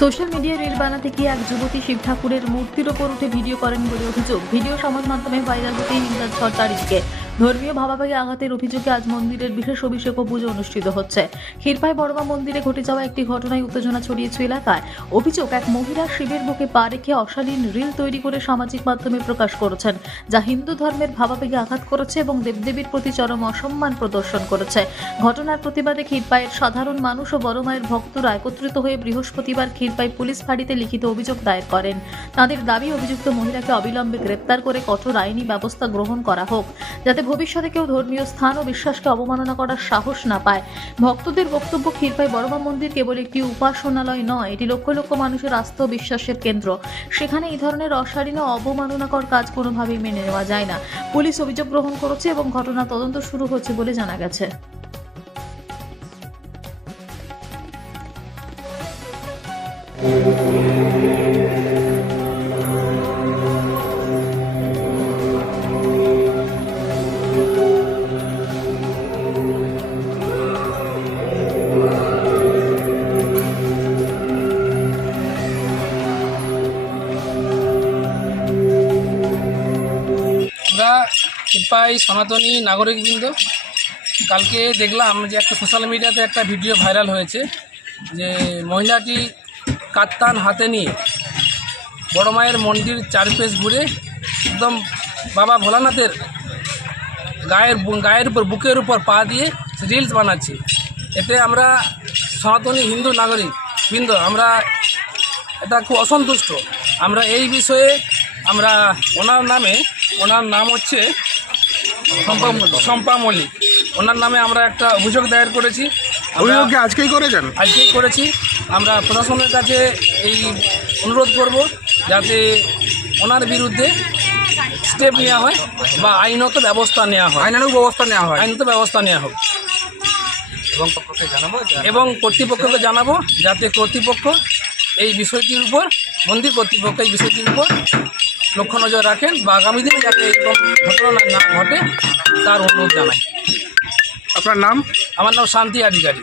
Social মিডিয়ায় reel বানাতে গিয়ে এক যুবতী শিব ঠাকুরের মূর্তির ওপর উঠে ভিডিও করেন বলে অভিযোগ। ভিডিও সমাজ মাধ্যমে ভাইরাল হতেই নিন্দার ঝড় চারিদিকে। ধর্মীয় ভাবাবেগে আঘাতের অভিযোগে আজ মন্দিরের বিশেষ অভিষেক ও পুজো অনুষ্ঠিত হচ্ছে। ক্ষীরপাই বড়মা মন্দিরে ঘটে যাওয়া একটি ঘটনায় উত্তেজনা ছড়িয়েছে এলাকায়। অভিযোগ, এক মহিলা শিবের বুকে পা রেখে অশালীন রিল তৈরি করে সামাজিক মাধ্যমে প্রকাশ করেছেন, যা হিন্দু ধর্মের ভাবাবেগে আঘাত করেছে এবং দেবদেবীর প্রতি চরম অসম্মান প্রদর্শন করেছে। ঘটনার প্রতিবাদে ক্ষীরপাইয়ের সাধারণ মানুষ ও বড় মায়ের ভক্তরা একত্রিত হয়ে বৃহস্পতিবার ক্ষীরপাই পুলিশ ফাঁড়িতে লিখিত অভিযোগ দায়ের করেন। তাদের দাবি, অভিযুক্ত মহিলাকে অবিলম্বে গ্রেপ্তার করে কঠোর আইনি ব্যবস্থা গ্রহণ করা হোক, যাতে ভবিষ্যতে কেউ ধর্মীয় স্থান ও বিশ্বাসকে অবমাননা করার সাহস না পায়। ভক্তদের বক্তব্য, ক্ষীরপাই বড়মা মন্দির কেবল একটি উপাসনালয় নয়, এটি লক্ষ লক্ষ মানুষের আস্থা ও বিশ্বাসের কেন্দ্র। সেখানে এই ধরনের অশালীন ও অবমাননাকর কাজ কোনোভাবেই মেনে নেওয়া যায় না। পুলিশ অভিযোগ গ্রহণ করেছে এবং ঘটনা তদন্ত শুরু হচ্ছে বলে জানা গেছে। আমরা ক্ষীরপাই সনাতনী নাগরিকবৃন্দ কালকে দেখলাম যে একটা সোশ্যাল মিডিয়াতে একটা ভিডিও ভাইরাল হয়েছে, যে মহিলাটি কাত্তান হাতে নিয়ে বড় মায়ের মন্দির চারপেশ ঘুরে একদম বাবা ভোলানাথের গায়ের উপর, বুকের উপর পা দিয়ে রিলস বানাচ্ছে। এতে আমরা সনাতনী হিন্দু নাগরিক বৃন্দ আমরা এটা খুব অসন্তুষ্ট। আমরা এই বিষয়ে আমরা ওনার নাম হচ্ছে শম্পা মল্লিক, ওনার নামে আমরা একটা অভিযোগ দায়ের করেছি। অভিযোগ কি আজকেই করেছেন? আজকেই করেছি। আমরা প্রশাসনের কাছে এই অনুরোধ করব যাতে ওনার বিরুদ্ধে স্টেপ নেওয়া হয় বা আইনত ব্যবস্থা নেওয়া হয়, আইনানুগ ব্যবস্থা নেওয়া হোক এবং কর্তৃপক্ষকে জানাবো যাতে কর্তৃপক্ষ এই বিষয়টির উপর, মন্দির কর্তৃপক্ষ এই বিষয়টির উপর লক্ষ্য নজর রাখেন বা আগামী দিনে যাতে এরকম ঘটনা না ঘটে তার অনুরোধ জানাই। আপনার নাম? আমার নাম শান্তি অধিকারী।